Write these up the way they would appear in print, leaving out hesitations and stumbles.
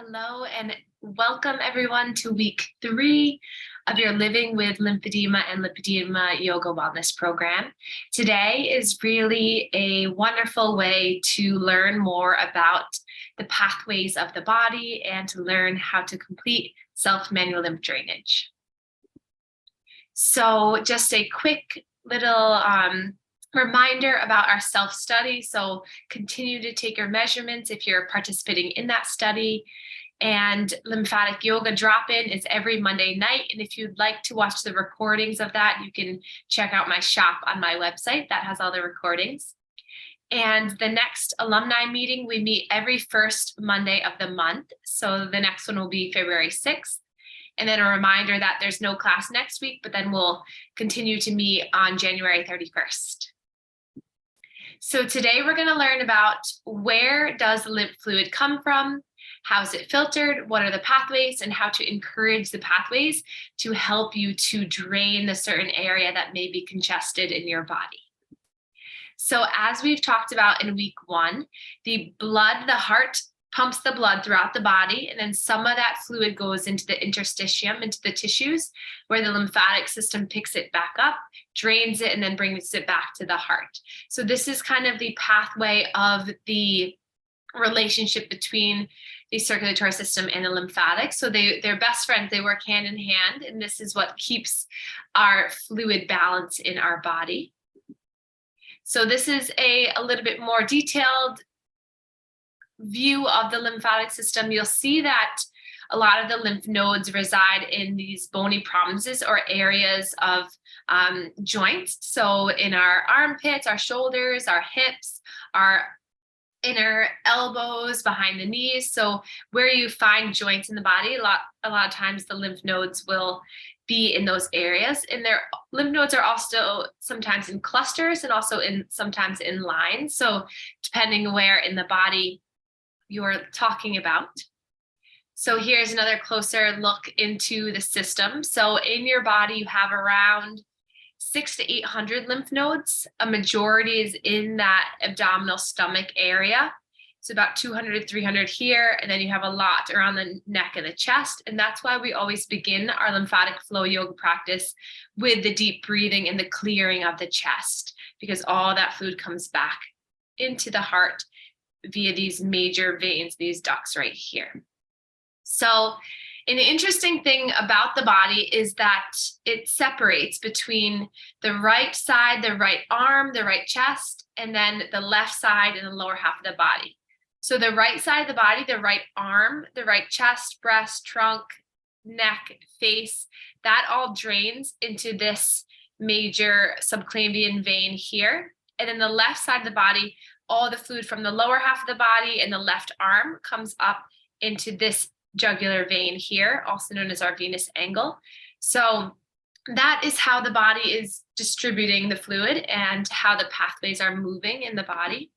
Hello and welcome everyone to week 3 of your Living with Lymphedema and Lipedema Yoga Wellness program. Today is really a wonderful way to learn more about the pathways of the body and to learn how to complete self-manual lymph drainage. So just a quick little reminder about our self-study. So continue to take your measurements if you're participating in that study. And lymphatic yoga drop-in is every Monday night. And if you'd like to watch the recordings of that, you can check out my shop on my website that has all the recordings. And the next alumni meeting, we meet every first Monday of the month. So the next one will be February 6th. And then a reminder that there's no class next week, but then we'll continue to meet on January 31st. So today we're going to learn about where does the lymph fluid come from, how is it filtered, what are the pathways, and how to encourage the pathways to help you to drain the certain area that may be congested in your body. So as we've talked about in week 1, the heart pumps the blood throughout the body, and then some of that fluid goes into the interstitium, into the tissues, where the lymphatic system picks it back up, drains it, and then brings it back to the heart. So this is kind of the pathway of the relationship between the circulatory system and the lymphatic. So they're best friends, they work hand in hand, and this is what keeps our fluid balance in our body. So this is a little bit more detailed view of the lymphatic system. You'll see that a lot of the lymph nodes reside in these bony prominences or areas of joints. So in our armpits, our shoulders, our hips, our inner elbows, behind the knees. So where you find joints in the body, a lot of times the lymph nodes will be in those areas. And their lymph nodes are also sometimes in clusters and also sometimes in lines. So depending where in the body you're talking about. So here's another closer look into the system. So in your body, you have around 600 to 800 lymph nodes. A majority is in that abdominal stomach area. So about 200 to 300 here. And then you have a lot around the neck and the chest. And that's why we always begin our lymphatic flow yoga practice with the deep breathing and the clearing of the chest, because all that fluid comes back into the heart via these major veins, these ducts right here. So an interesting thing about the body is that it separates between the right side, the right arm, the right chest, and then the left side and the lower half of the body. So the right side of the body, the right arm, the right chest, breast, trunk, neck, face, that all drains into this major subclavian vein here. And then the left side of the body, all the fluid from the lower half of the body and the left arm comes up into this jugular vein here, also known as our venous angle. So that is how the body is distributing the fluid and how the pathways are moving in the body.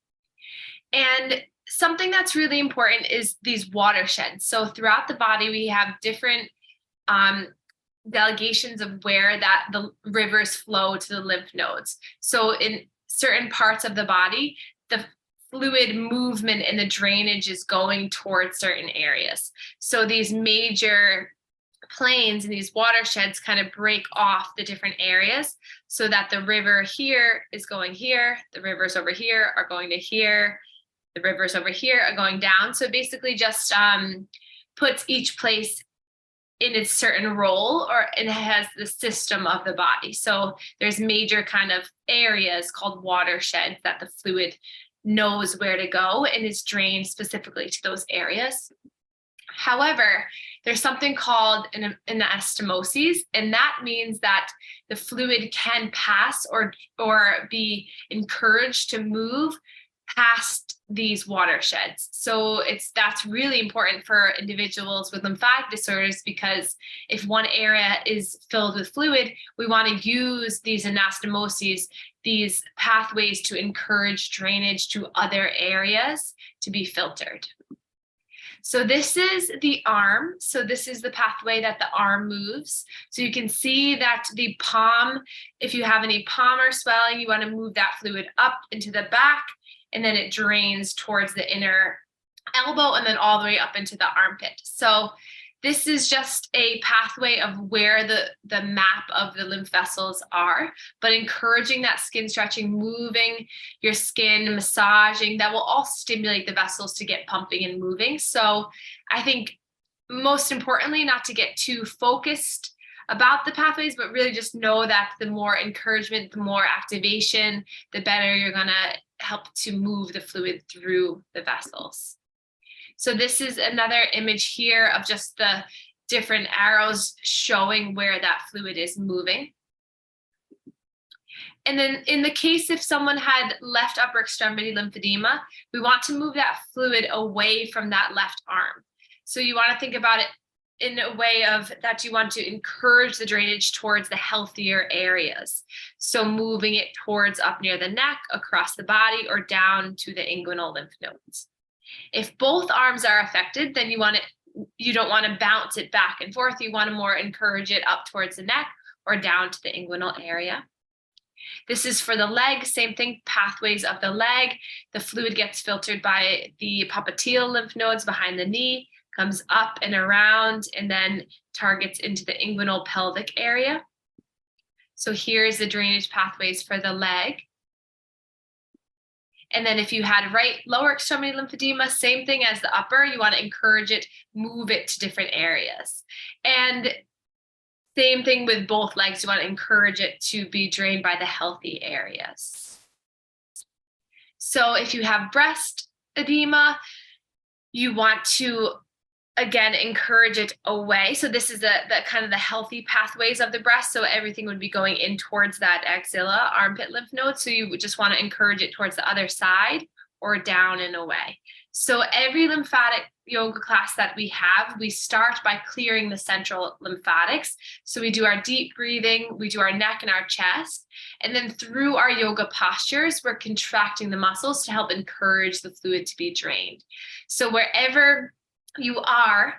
And something that's really important is these watersheds. So throughout the body, we have different delegations of where the rivers flow to the lymph nodes. So in certain parts of the body, the fluid movement and the drainage is going towards certain areas. So these major plains and these watersheds kind of break off the different areas so that the river here is going here, the rivers over here are going to here, the rivers over here are going down. So it basically just puts each place in its certain role, and it has the system of the body. So there's major kind of areas called watersheds that the fluid knows where to go and is drained specifically to those areas. However, there's something called an anastomosis, and that means that the fluid can pass or be encouraged to move past these watersheds. So that's really important for individuals with lymphatic disorders, because if one area is filled with fluid, we want to use these anastomoses, these pathways, to encourage drainage to other areas to be filtered. So this is the arm. So this is the pathway that the arm moves. So you can see that the palm, if you have any palmar swelling, you want to move that fluid up into the back, and then it drains towards the inner elbow and then all the way up into the armpit. So this is just a pathway of where the map of the lymph vessels are, but encouraging that skin stretching, moving your skin, massaging, that will all stimulate the vessels to get pumping and moving. So I think most importantly, not to get too focused about the pathways, but really just know that the more encouragement, the more activation, the better you're gonna help to move the fluid through the vessels. So this is another image here of just the different arrows showing where that fluid is moving. And then in the case if someone had left upper extremity lymphedema, we want to move that fluid away from that left arm. So you want to think about it in a way of that you want to encourage the drainage towards the healthier areas. So moving it towards up near the neck, across the body, or down to the inguinal lymph nodes. If both arms are affected, then you don't want to bounce it back and forth. You want to more encourage it up towards the neck or down to the inguinal area. This is for the leg, same thing, pathways of the leg. The fluid gets filtered by the popliteal lymph nodes behind the knee, comes up and around, and then targets into the inguinal pelvic area. So here's the drainage pathways for the leg. And then if you had lower extremity lymphedema, same thing as the upper, you want to encourage it, move it to different areas. And same thing with both legs, you want to encourage it to be drained by the healthy areas. So if you have breast edema, you want to again encourage it away. So this is the kind of the healthy pathways of the breast. So everything would be going in towards that axilla, armpit lymph node. So you would just want to encourage it towards the other side or down and away. So every lymphatic yoga class that we have, we start by clearing the central lymphatics. So we do our deep breathing, we do our neck and our chest, and then through our yoga postures, we're contracting the muscles to help encourage the fluid to be drained. So wherever you are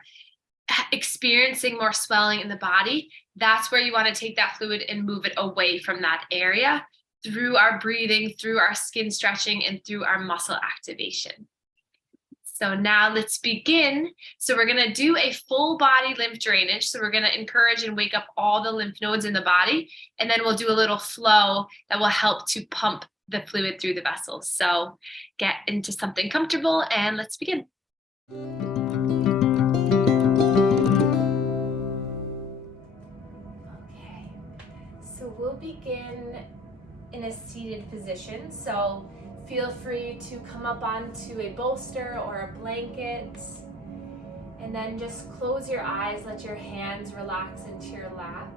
experiencing more swelling in the body, that's where you want to take that fluid and move it away from that area through our breathing, through our skin stretching, and through our muscle activation. So now let's begin. So we're going to do a full body lymph drainage. So we're going to encourage and wake up all the lymph nodes in the body, and then we'll do a little flow that will help to pump the fluid through the vessels. So get into something comfortable and let's begin. So we'll begin in a seated position. So feel free to come up onto a bolster or a blanket, and then just close your eyes, let your hands relax into your lap.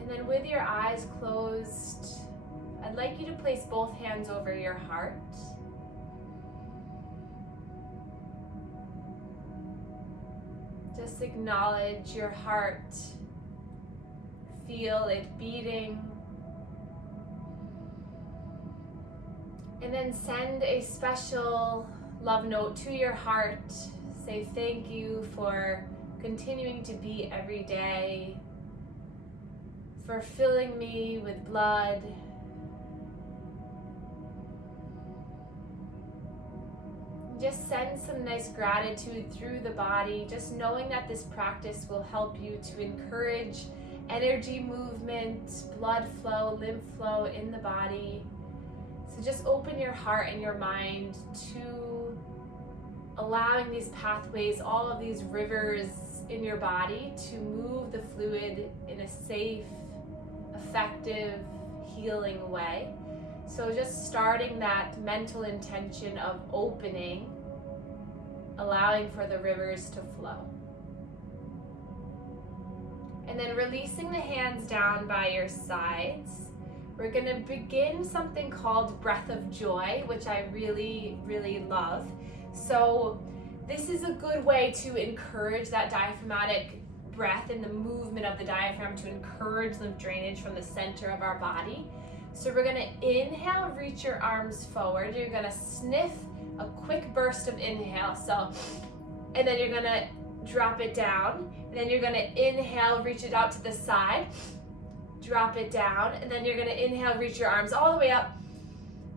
And then with your eyes closed, I'd like you to place both hands over your heart. Just acknowledge your heart, feel it beating, and then send a special love note to your heart. Say thank you for continuing to beat every day, for filling me with blood, just send some nice gratitude through the body, just knowing that this practice will help you to encourage energy movement, blood flow, lymph flow in the body. So just open your heart and your mind to allowing these pathways, all of these rivers in your body, to move the fluid in a safe, effective, healing way. So just starting that mental intention of opening, allowing for the rivers to flow. And then releasing the hands down by your sides. We're gonna begin something called breath of joy, which I really, really love. So this is a good way to encourage that diaphragmatic breath and the movement of the diaphragm to encourage lymph drainage from the center of our body. So we're gonna inhale, reach your arms forward. You're gonna sniff a quick burst of inhale. So, and then you're gonna drop it down. And then you're gonna inhale, reach it out to the side. drop it down, and then you're gonna inhale, reach your arms all the way up,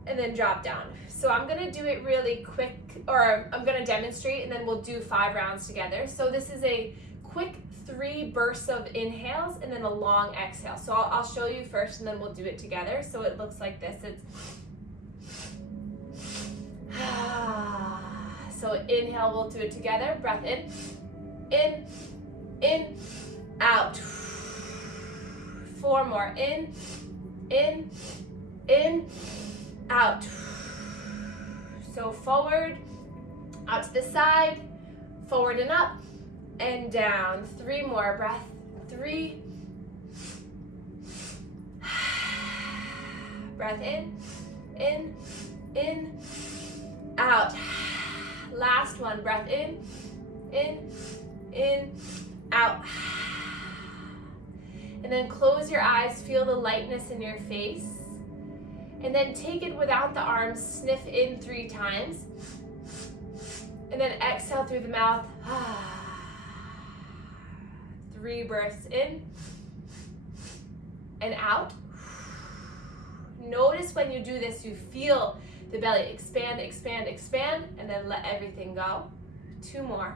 and then drop down. So I'm gonna do it really quick, or I'm gonna demonstrate, and then we'll do 5 rounds together. So this is a quick 3 bursts of inhales and then a long exhale. So I'll show you first, and then we'll do it together. So it looks like this. It's so inhale, we'll do it together. Breath in, out. 4 more, in, out. So forward, out to the side, forward and up, and down. 3 more, breath, 3. Breath in, out. Last one, breath in, out. And then close your eyes, feel the lightness in your face. And then take it without the arms, sniff in 3 times. And then exhale through the mouth. 3 breaths in and out. Notice when you do this, you feel the belly expand, expand, expand, and then let everything go. 2 more.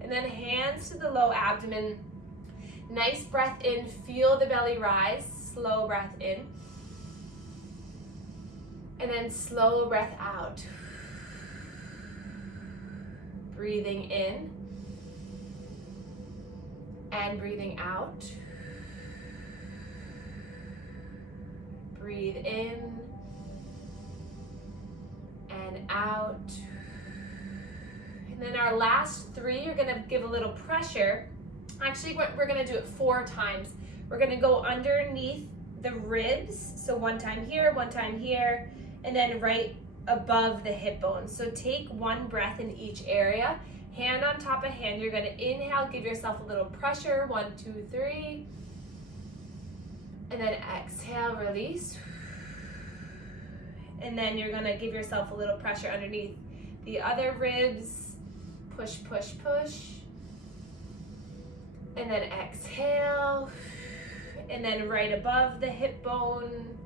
And then hands to the low abdomen. Nice breath in, feel the belly rise. Slow breath in. And then slow breath out. Breathing in. And breathing out. Breathe in. And out. And then our last 3, you're gonna give a little pressure. Actually, we're gonna do it 4 times. We're gonna go underneath the ribs. So 1 time here, 1 time here, and then right above the hip bone. So take 1 breath in each area. Hand on top of hand. You're gonna inhale, give yourself a little pressure. 1, 2, 3. And then exhale, release. And then you're gonna give yourself a little pressure underneath the other ribs. Push, push, push. And then exhale. And then right above the hip bone.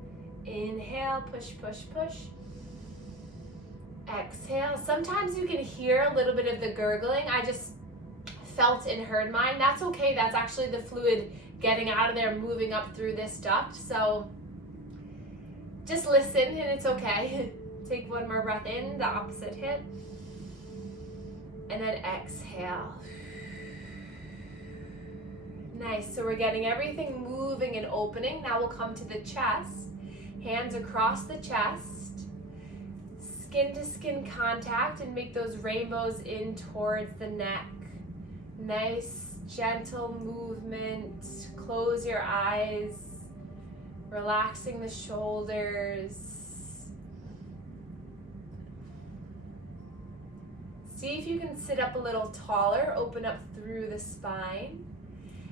Inhale, push, push, push. Exhale. Sometimes you can hear a little bit of the gurgling. I just felt and heard mine. That's okay. That's actually the fluid getting out of there, moving up through this duct. So just listen, and it's okay. Take 1 more breath in, the opposite hip. And then exhale. Nice, so we're getting everything moving and opening. Now we'll come to the chest. Hands across the chest. Skin to skin contact, and make those rainbows in towards the neck. Nice, gentle movement. Close your eyes. Relaxing the shoulders. See if you can sit up a little taller, open up through the spine.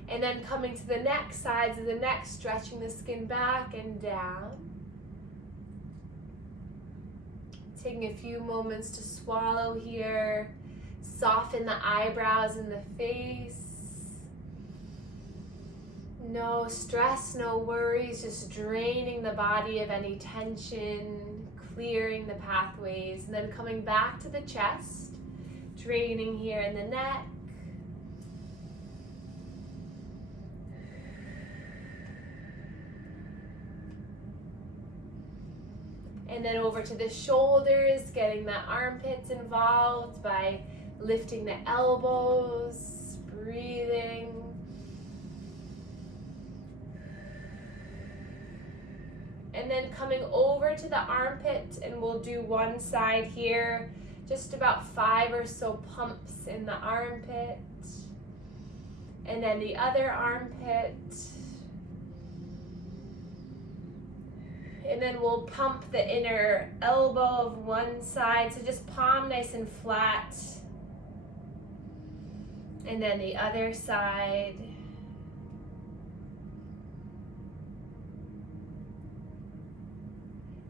And then coming to the neck, sides of the neck, stretching the skin back and down. Taking a few moments to swallow here. Soften the eyebrows and the face. No stress, no worries, just draining the body of any tension, clearing the pathways, and then coming back to the chest. Draining here in the neck. And then over to the shoulders, getting the armpits involved by lifting the elbows, breathing. And then coming over to the armpit, and we'll do one side here. Just about 5 or so pumps in the armpit. And then the other armpit. And then we'll pump the inner elbow of one side. So just palm nice and flat. And then the other side.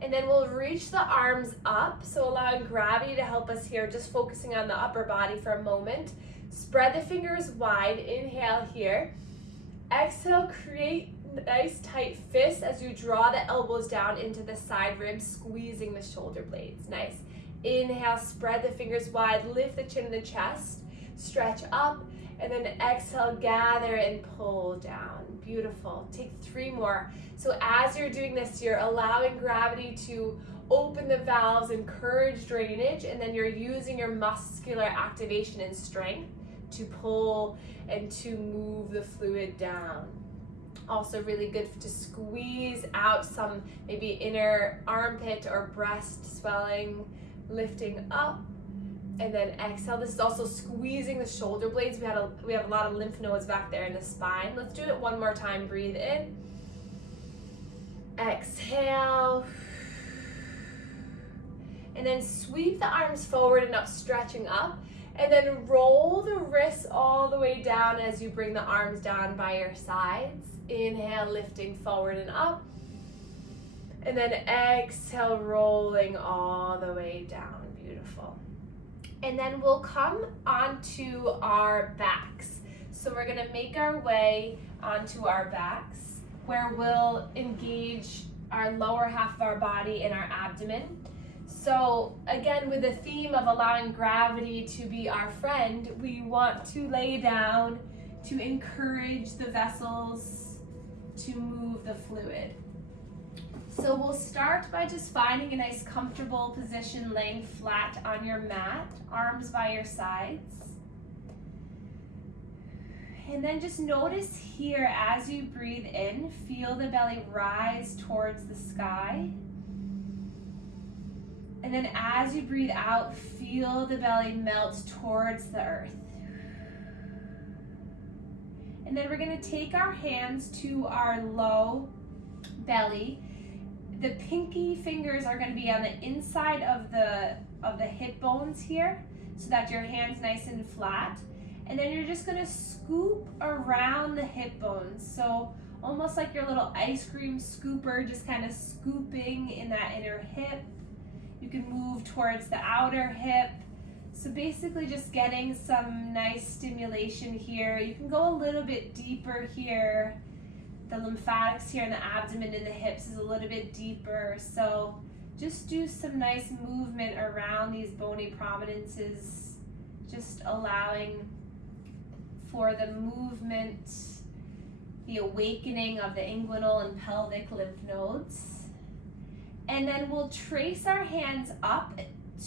And then we'll reach the arms up, so allowing gravity to help us here, just focusing on the upper body for a moment. Spread the fingers wide, inhale here. Exhale, create nice tight fists as you draw the elbows down into the side ribs, squeezing the shoulder blades. Nice. Inhale, spread the fingers wide, lift the chin and the chest, stretch up, and then exhale, gather and pull down. Beautiful. Take 3 more. So as you're doing this, you're allowing gravity to open the valves, encourage drainage, and then you're using your muscular activation and strength to pull and to move the fluid down. Also really good to squeeze out some maybe inner armpit or breast swelling, lifting up, and then exhale. This is also squeezing the shoulder blades. We have a lot of lymph nodes back there in the spine. Let's do it one more time. Breathe in. Exhale. And then sweep the arms forward and up, stretching up. And then roll the wrists all the way down as you bring the arms down by your sides. Inhale, lifting forward and up. And then exhale, rolling all the way down. Beautiful. And then we'll come onto our backs. So we're gonna make our way onto our backs, where we'll engage our lower half of our body and our abdomen. So again, with the theme of allowing gravity to be our friend, we want to lay down to encourage the vessels to move the fluid. So we'll start by just finding a nice comfortable position, laying flat on your mat, arms by your sides. And then just notice here as you breathe in, feel the belly rise towards the sky. And then as you breathe out, feel the belly melt towards the earth. And then we're going to take our hands to our low belly. The pinky fingers are going to be on the inside of the hip bones here, so that your hand's nice and flat. And then you're just going to scoop around the hip bones. So almost like your little ice cream scooper, just kind of scooping in that inner hip. You can move towards the outer hip. So basically just getting some nice stimulation here. You can go a little bit deeper here. The lymphatics here in the abdomen and the hips is a little bit deeper. So just do some nice movement around these bony prominences, just allowing for the movement, the awakening of the inguinal and pelvic lymph nodes. And then we'll trace our hands up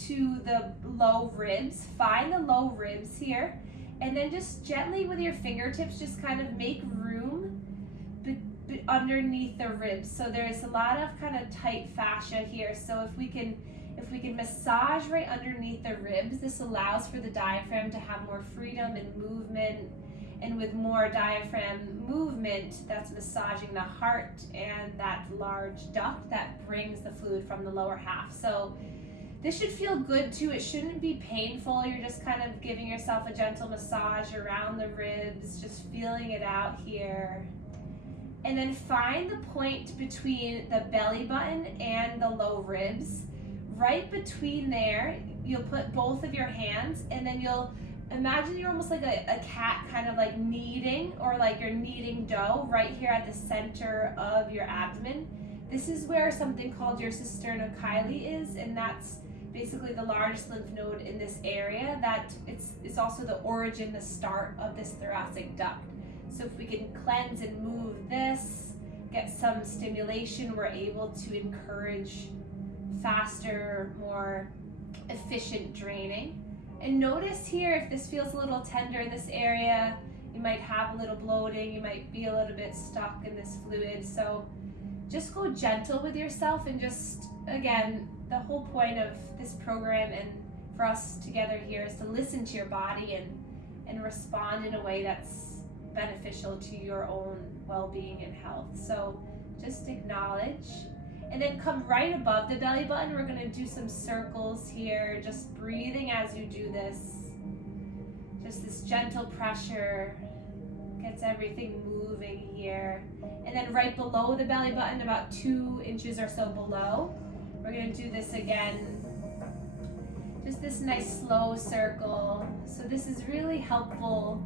to the low ribs. Find the low ribs here. And then just gently with your fingertips, just kind of make room underneath the ribs. So there's a lot of kind of tight fascia here. So if we can massage right underneath the ribs, this allows for the diaphragm to have more freedom and movement. And with more diaphragm movement, that's massaging the heart and that large duct that brings the fluid from the lower half. So this should feel good too. It shouldn't be painful. You're just kind of giving yourself a gentle massage around the ribs, just feeling it out here. And then find the point between the belly button and the low ribs. Right between there, you'll put both of your hands, and then you'll imagine you're almost like a cat, kind of like kneading, or like you're kneading dough right here at the center of your abdomen. This is where something called your sternochyli is, and that's basically the largest lymph node in this area. That it's also the origin, the start of this thoracic duct. So if we can cleanse and move this, get some stimulation, we're able to encourage faster, more efficient draining. And notice here, if this feels a little tender in this area, you might have a little bloating, you might be a little bit stuck in this fluid. So just go gentle with yourself, and just, again, the whole point of this program and for us together here is to listen to your body and respond in a way that's beneficial to your own well-being and health. So just acknowledge, and then come right above the belly button. We're going to do some circles here, just breathing as you do this. Just this gentle pressure gets everything moving here. And then right below the belly button, about 2 inches or so below, We're going to do this again. Just this nice slow circle. So this is really helpful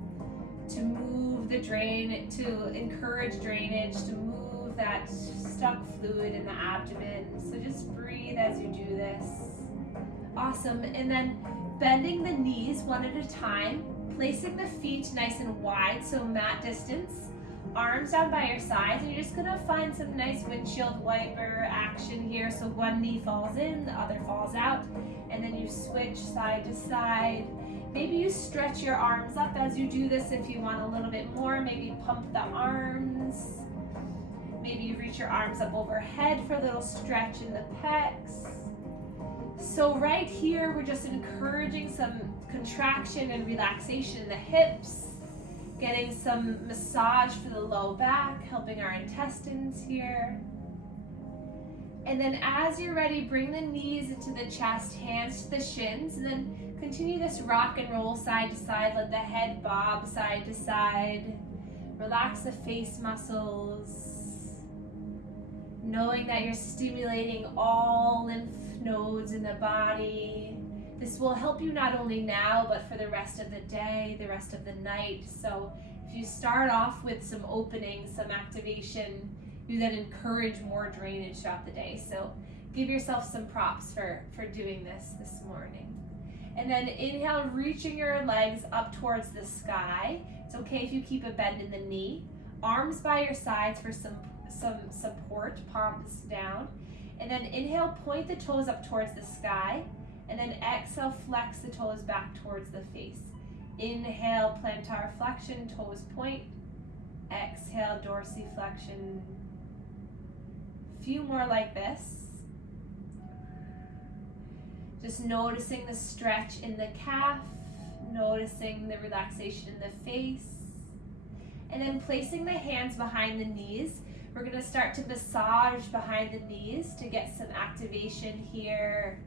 to move the drain, to encourage drainage, to move that stuck fluid in the abdomen. So just breathe as you do this. Awesome. And then bending the knees one at a time, placing the feet nice and wide, so mat distance, arms down by your sides, and you're just gonna find some nice windshield wiper action here. So one knee falls in, the other falls out, and then you switch side to side. Maybe you stretch your arms up as you do this if you want a little bit more. Maybe pump the arms. Maybe you reach your arms up overhead for a little stretch in the pecs. So right here, we're just encouraging some contraction and relaxation in the hips, getting some massage for the low back, helping our intestines here. And then as you're ready, bring the knees into the chest, hands to the shins, and then continue this rock and roll side to side. Let the head bob side to side. Relax the face muscles, knowing that you're stimulating all lymph nodes in the body. This will help you not only now, but for the rest of the day, the rest of the night. So if you start off with some opening, some activation, you then encourage more drainage throughout the day. So give yourself some props for doing this morning. And then inhale, reaching your legs up towards the sky. It's okay if you keep a bend in the knee. Arms by your sides for some support, palms down. And then inhale, point the toes up towards the sky. And then exhale, flex the toes back towards the face. Inhale, plantar flexion, toes point. Exhale, dorsiflexion. Few more like this. Just noticing the stretch in the calf, noticing the relaxation in the face. And then placing the hands behind the knees. We're going to start to massage behind the knees to get some activation here.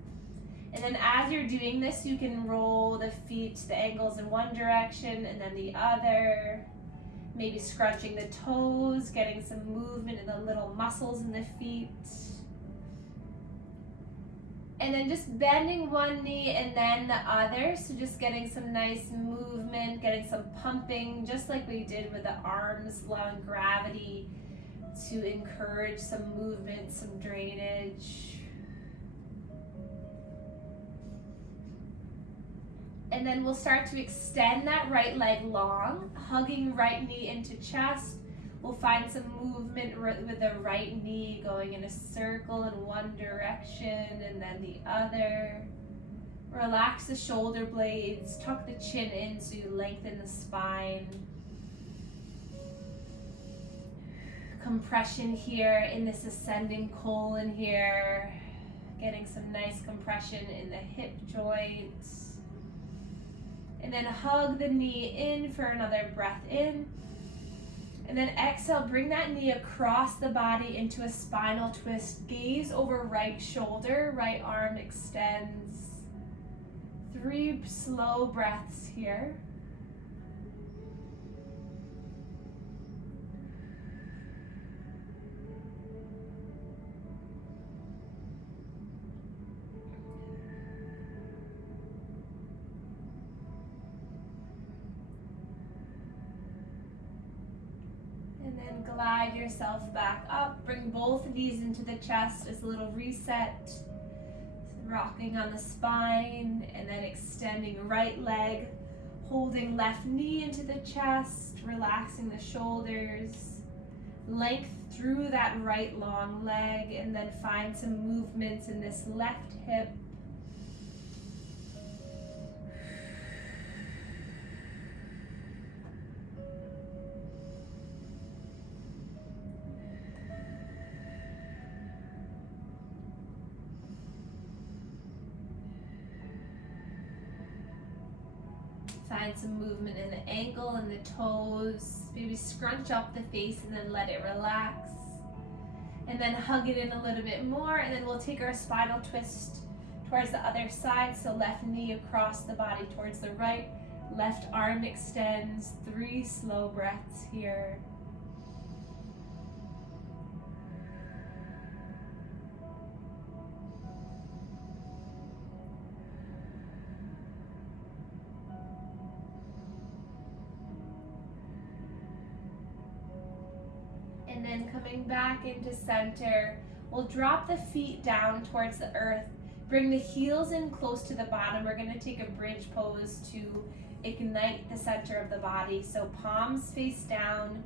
And then as you're doing this, you can roll the feet, the ankles in one direction and then the other. Maybe scrunching the toes, getting some movement in the little muscles in the feet. And then just bending one knee and then the other. So just getting some nice movement, getting some pumping, just like we did with the arms, allowing gravity to encourage some movement, some drainage. And then we'll start to extend that right leg long, hugging right knee into chest. We'll find some movement with the right knee going in a circle in one direction and then the other. Relax the shoulder blades, tuck the chin in so you lengthen the spine. Compression here in this ascending colon here. Getting some nice compression in the hip joints. And then hug the knee in for another breath in. And then exhale, bring that knee across the body into a spinal twist. Gaze over right shoulder, right arm extends. 3 slow breaths here. And then glide yourself back up. Bring both knees into the chest as a little reset. Rocking on the spine and then extending right leg. Holding left knee into the chest. Relaxing the shoulders. Length through that right long leg and then find some movements in this left hip. Find some movement in the ankle and the toes. Maybe scrunch up the face and then let it relax. And then hug it in a little bit more. And then we'll take our spinal twist towards the other side. So left knee across the body towards the right. Left arm extends. 3 slow breaths here. And then coming back into center, we'll drop the feet down towards the earth. Bring the heels in close to the bottom. We're going to take a bridge pose to ignite the center of the body. So palms face down,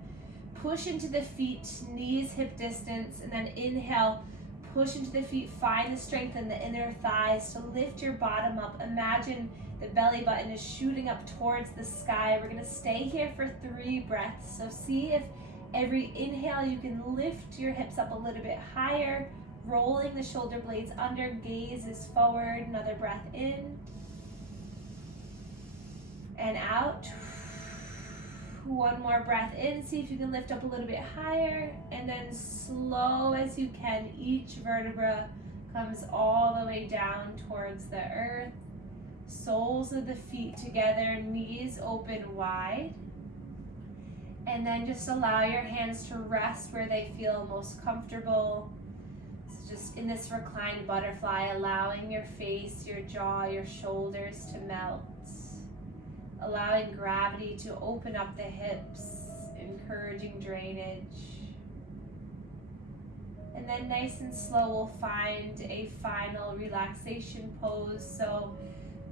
push into the feet, knees hip distance, and then inhale, push into the feet, find the strength in the inner thighs to lift your bottom up. Imagine the belly button is shooting up towards the sky. We're going to stay here for 3 breaths. So see if every inhale you can lift your hips up a little bit higher, rolling the shoulder blades under, gaze is forward. Another breath in and out. One more breath in, see if you can lift up a little bit higher, and then slow as you can, each vertebra comes all the way down towards the earth. Soles of the feet together, knees open wide. And then just allow your hands to rest where they feel most comfortable. So just in this reclined butterfly, allowing your face, your jaw, your shoulders to melt. Allowing gravity to open up the hips, encouraging drainage. And then nice and slow, we'll find a final relaxation pose. So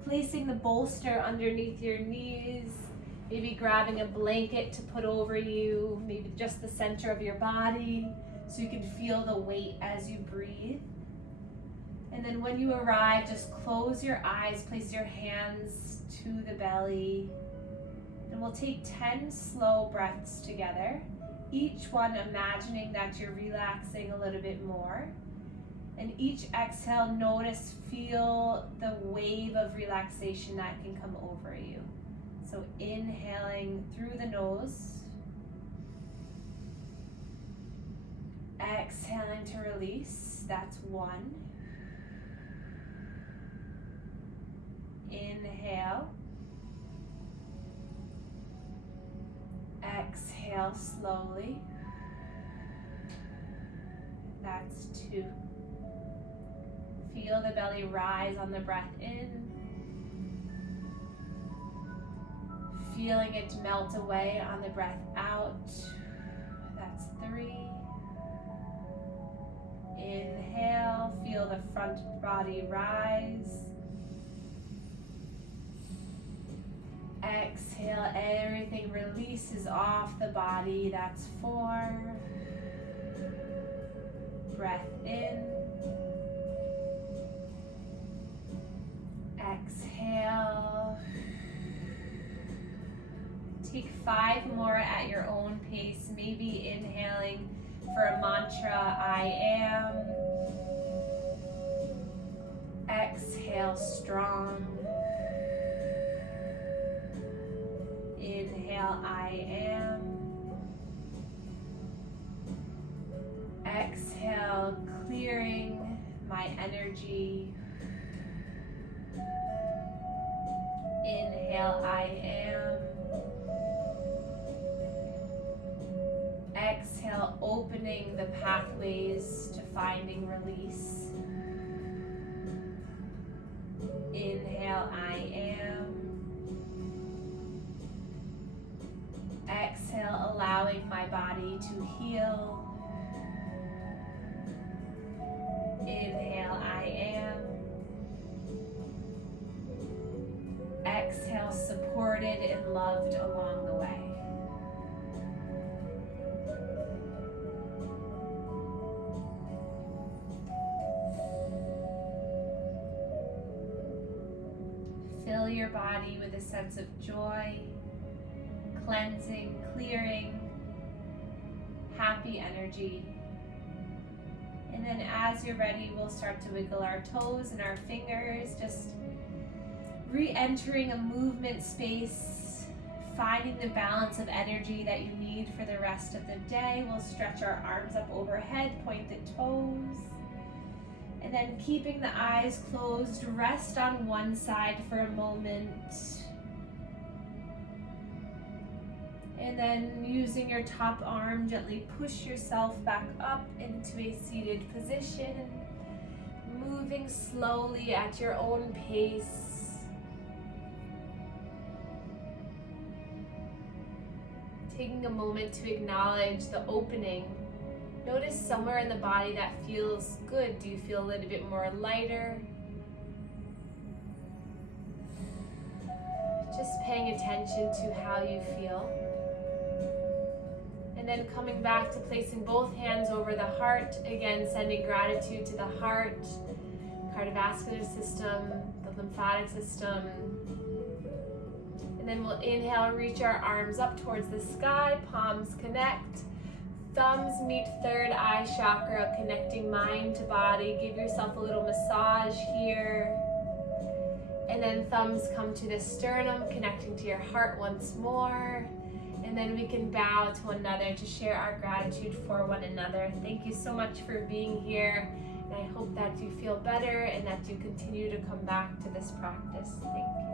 placing the bolster underneath your knees, maybe grabbing a blanket to put over you, maybe just the center of your body, so you can feel the weight as you breathe. And then when you arrive, just close your eyes, place your hands to the belly, and we'll take 10 slow breaths together, each one imagining that you're relaxing a little bit more. And each exhale, notice, feel the wave of relaxation that can come over you. So inhaling through the nose, exhaling to release, that's 1. Inhale, exhale slowly, that's 2. Feel the belly rise on the breath in, feeling it melt away on the breath out, that's 3. Inhale, feel the front body rise. Exhale, everything releases off the body, that's 4. Breath in. Exhale. Take 5 more at your own pace, maybe inhaling for a mantra, I am. Exhale, strong. Inhale, I am. Exhale, clearing my energy. Inhale, I am. Exhale, opening the pathways to finding release. Inhale, I am. Exhale, allowing my body to heal. Inhale, I am. Exhale, supported and loved along the way. Fill your body with a sense of joy, cleansing, clearing, happy energy. And then as you're ready, we'll start to wiggle our toes and our fingers, just re-entering a movement space, finding the balance of energy that you need for the rest of the day. We'll stretch our arms up overhead, pointed toes. And then keeping the eyes closed, rest on one side for a moment. And then using your top arm, gently push yourself back up into a seated position, moving slowly at your own pace. Taking a moment to acknowledge the opening Notice somewhere in the body that feels good. Do you feel a little bit more lighter? Just paying attention to how you feel. And then coming back to placing both hands over the heart. Again, sending gratitude to the heart, cardiovascular system, the lymphatic system. And then we'll inhale, reach our arms up towards the sky, palms connect. Thumbs meet third eye chakra, connecting mind to body. Give yourself a little massage here. And then thumbs come to the sternum, connecting to your heart once more. And then we can bow to one another to share our gratitude for one another. Thank you so much for being here. And I hope that you feel better and that you continue to come back to this practice. Thank you.